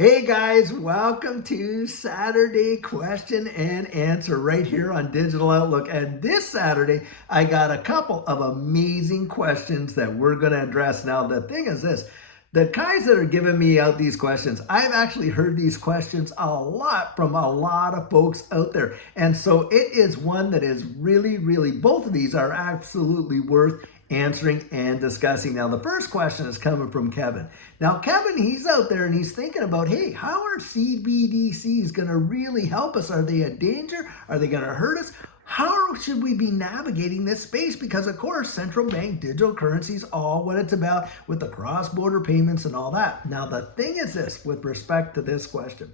Hey guys, welcome to Saturday Question and Answer right here on Digital Outlook. And this Saturday, I got a couple of amazing questions that we're going to address. Now, the thing is this, the guys that are giving me out these questions, I've actually heard these questions a lot from a lot of folks out there. And so it is one that is really, both of these are absolutely worth answering and discussing. Now, the first question is coming from Kevin. Now, Kevin, he's out there and he's thinking about, hey, how are CBDCs going to really help us? Are they a danger? Are they going to hurt us? How should we be navigating this space? Because, of course, central bank digital currencies, all what it's about with the cross-border payments and all that. Now, the thing is this, with respect to this question,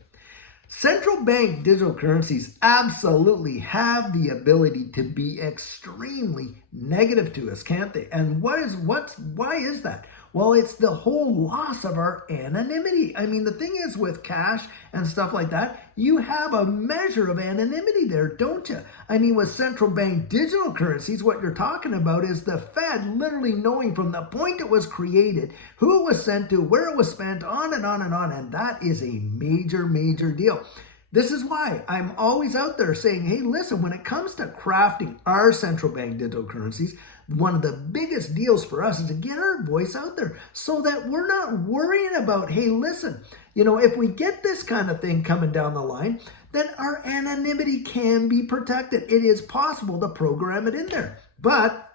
central bank digital currencies absolutely have the ability to be extremely negative to us, can't they? And why is that? Well, it's the whole loss of our anonymity. I mean, the thing is with cash and stuff like that, you have a measure of anonymity there, don't you? I mean, with central bank digital currencies, what you're talking about is the Fed literally knowing from the point it was created, who it was sent to, where it was spent, on and on and on. And that is a major deal. This is why I'm always out there saying, hey, listen, when it comes to crafting our central bank digital currencies, one of the biggest deals for us is to get our voice out there so that we're not worrying about, hey, listen, if we get this kind of thing coming down the line, then our anonymity can be protected. It is possible to program it in there. But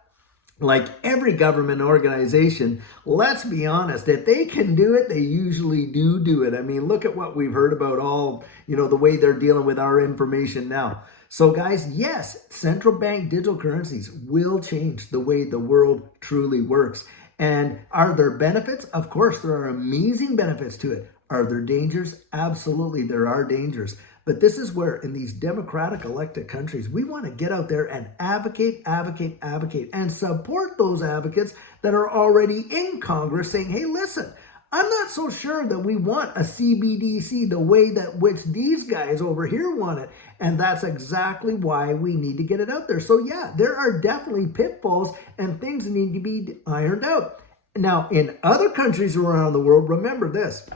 like every government organization, let's be honest, if they can do it, they usually do it. I mean, look at what we've heard about all, the way they're dealing with our information now. So guys, yes, central bank digital currencies will change the way the world truly works. And are there benefits? Of course, there are amazing benefits to it. Are there dangers? Absolutely, there are dangers. But this is where, in these democratic elected countries, we want to get out there and advocate, and support those advocates that are already in Congress saying, hey, listen, I'm not so sure that we want a CBDC the way that which these guys over here want it. And that's exactly why we need to get it out there. So yeah, there are definitely pitfalls and things that need to be ironed out. Now, in other countries around the world, remember this.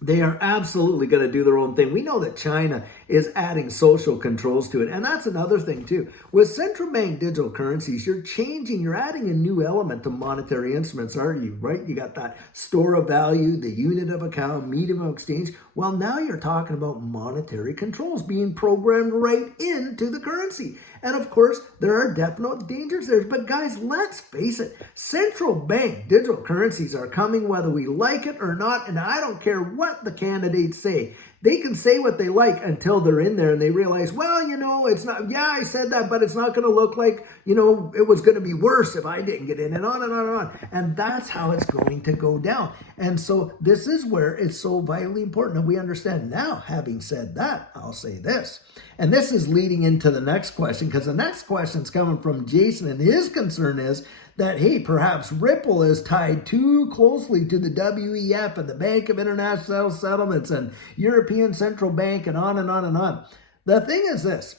They are absolutely going to do their own thing. We know that China is adding social controls to it. And that's another thing too. With central bank digital currencies, you're adding a new element to monetary instruments, aren't you? Right? You got that store of value, the unit of account, medium of exchange. Well, now you're talking about monetary controls being programmed right into the currency. And of course, there are definite dangers there. But guys, let's face it, central bank digital currencies are coming whether we like it or not. And I don't care what the candidates say. They can say what they like until they're in there and they realize, well, it's not, yeah, I said that, but it's not going to look like, it was going to be worse if I didn't get in, and on and on and on. And that's how it's going to go down. And so this is where it's so vitally important. And we understand now, having said that, I'll say this. And this is leading into the next question, because the next question is coming from Jason, and his concern is that, hey, perhaps Ripple is tied too closely to the WEF and the Bank of International Settlements and European Central Bank and on and on and on. The thing is this.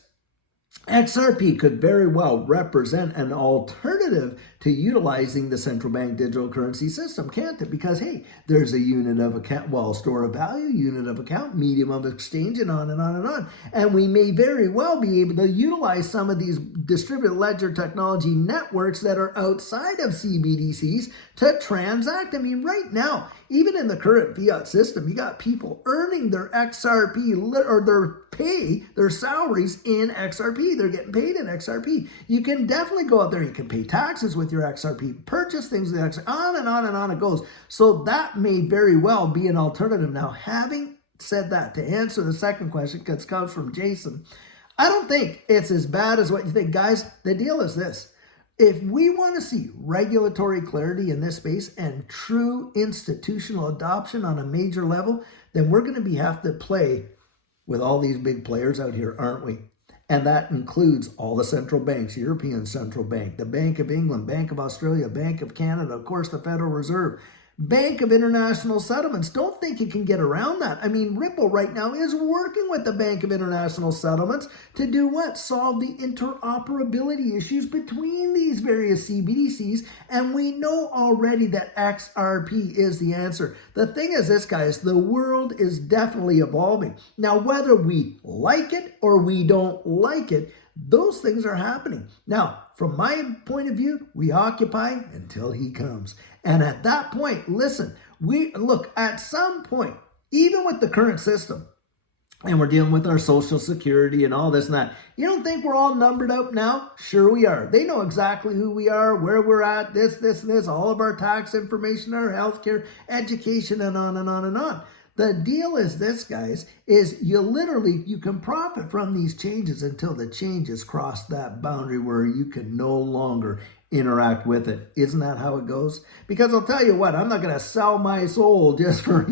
XRP could very well represent an alternative to utilizing the central bank digital currency system, can't it? Because, hey, there's a unit of account, store of value, unit of account, medium of exchange, and on and on and on. And we may very well be able to utilize some of these distributed ledger technology networks that are outside of CBDCs to transact. I mean, right now, even in the current fiat system, you got people earning their XRP or their salaries in XRP. They're getting paid in XRP. You can definitely go out there. You can pay taxes with your XRP, purchase things with XRP, on and on it goes. So that may very well be an alternative. Now, having said that, to answer the second question, because it comes from Jason, I don't think it's as bad as what you think. Guys, the deal is this. If we want to see regulatory clarity in this space and true institutional adoption on a major level, then we're going to have to play with all these big players out here, aren't we? And that includes all the central banks, European Central Bank, the Bank of England, Bank of Australia, Bank of Canada, of course, the Federal Reserve. Bank of International Settlements. Don't think you can get around that. I mean, Ripple right now is working with the Bank of International Settlements to do what? Solve the interoperability issues between these various CBDCs, and we know already that XRP is the answer. The thing is this, guys, the world is definitely evolving. Now, whether we like it or we don't like it, those things are happening. Now, from my point of view, we occupy until he comes. And at that point, listen, we look at some point, even with the current system, and we're dealing with our Social Security and all this and that. You don't think we're all numbered out now? Sure we are. They know exactly who we are, where we're at, this, and this, all of our tax information, our healthcare, education, and on and on and on. The deal is this, guys, is you can profit from these changes until the changes cross that boundary where you can no longer interact with it. Isn't that how it goes? Because I'll tell you what, I'm not going to sell my soul just for,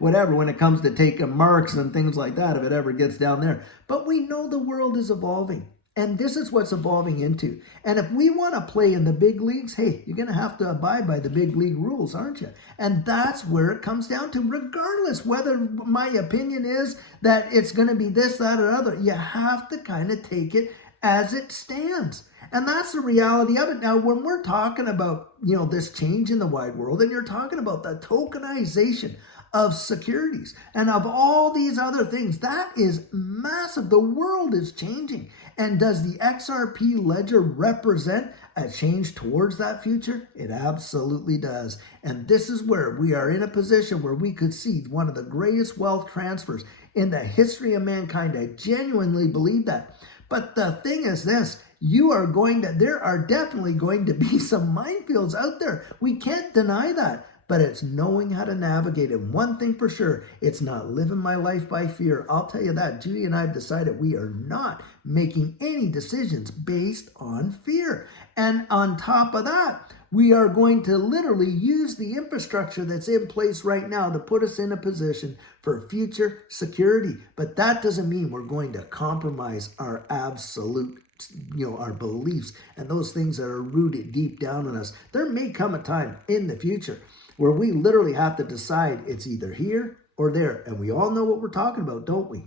whatever, when it comes to taking marks and things like that, if it ever gets down there. But we know the world is evolving. And this is what's evolving into. And if we want to play in the big leagues, hey, you're going to have to abide by the big league rules, aren't you? And that's where it comes down to, regardless whether my opinion is that it's going to be this, that, or other. You have to kind of take it as it stands. And that's the reality of it. Now, when we're talking about, this change in the wide world, and you're talking about the tokenization of securities and of all these other things, that is massive. The world is changing. And does the XRP ledger represent a change towards that future? It absolutely does. And this is where we are in a position where we could see one of the greatest wealth transfers in the history of mankind. I genuinely believe that. But the thing is this, there are definitely going to be some minefields out there. We can't deny that. But it's knowing how to navigate. And one thing for sure, it's not living my life by fear. I'll tell you that. Judy and I have decided we are not making any decisions based on fear. And on top of that, we are going to literally use the infrastructure that's in place right now to put us in a position for future security. But that doesn't mean we're going to compromise our absolute our beliefs and those things that are rooted deep down in us. There may come a time in the future where we literally have to decide it's either here or there. And we all know what we're talking about, don't we?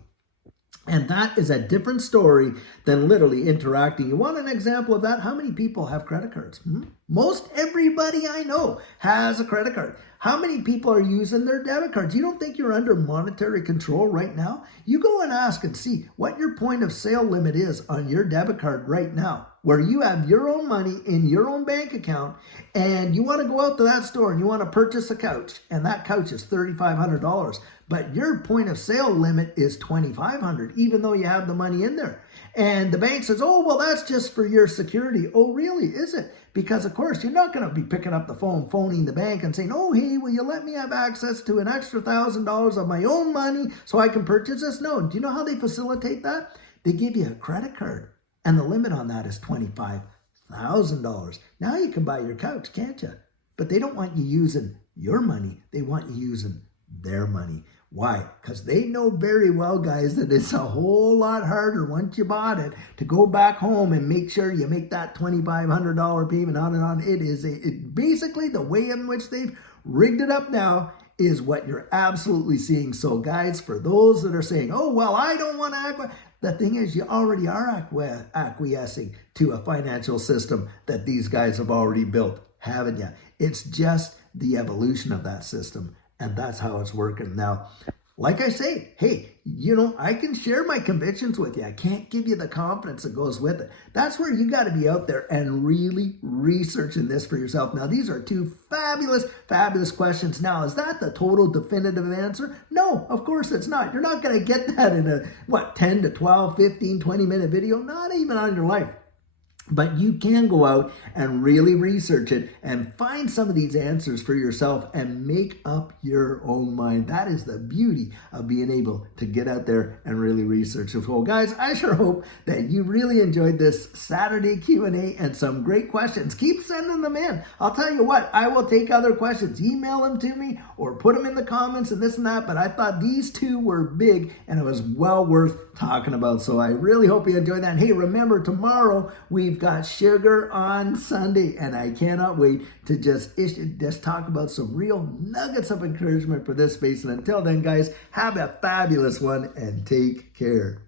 And that is a different story than literally interacting. You want an example of that? How many people have credit cards? Most everybody I know has a credit card. How many people are using their debit cards? You don't think you're under monetary control right now? You go and ask and see what your point of sale limit is on your debit card right now, where you have your own money in your own bank account, and you want to go out to that store and you want to purchase a couch, and that couch is $3,500, but your point of sale limit is $2,500, even though you have the money in there. And the bank says, oh, well, that's just for your security. Oh, really? Is it? Because, of course, you're not going to be picking up the phone, phoning the bank and saying, oh, hey, will you let me have access to an extra $1,000 of my own money so I can purchase this? No. Do you know how they facilitate that? They give you a credit card, and the limit on that is $25,000. Now you can buy your couch, can't you? But they don't want you using your money. They want you using their money. Why? Because they know very well, guys, that it's a whole lot harder once you bought it to go back home and make sure you make that $2,500 payment on and on. Basically the way in which they've rigged it up now is what you're absolutely seeing. So guys, for those that are saying, oh, well, I don't want to the thing is, you already are acquiescing to a financial system that these guys have already built, haven't you? It's just the evolution of that system. And that's how it's working. Now, like I say, hey, I can share my convictions with you. I can't give you the confidence that goes with it. That's where you got to be out there and really researching this for yourself. Now, these are two fabulous, fabulous questions. Now, is that the total definitive answer? No, of course it's not. You're not going to get that in a, 10 to 12, 15, 20-minute video, not even on your life. But you can go out and really research it and find some of these answers for yourself and make up your own mind. That is the beauty of being able to get out there and really research it. Well, guys, I sure hope that you really enjoyed this Saturday Q&A and some great questions. Keep sending them in. I'll tell you what, I will take other questions. Email them to me or put them in the comments and this and that. But I thought these two were big and it was well worth talking about. So I really hope you enjoyed that. And hey, remember, tomorrow we've we've got sugar on Sunday, and I cannot wait to just talk about some real nuggets of encouragement for this space. And until then, guys, have a fabulous one and take care.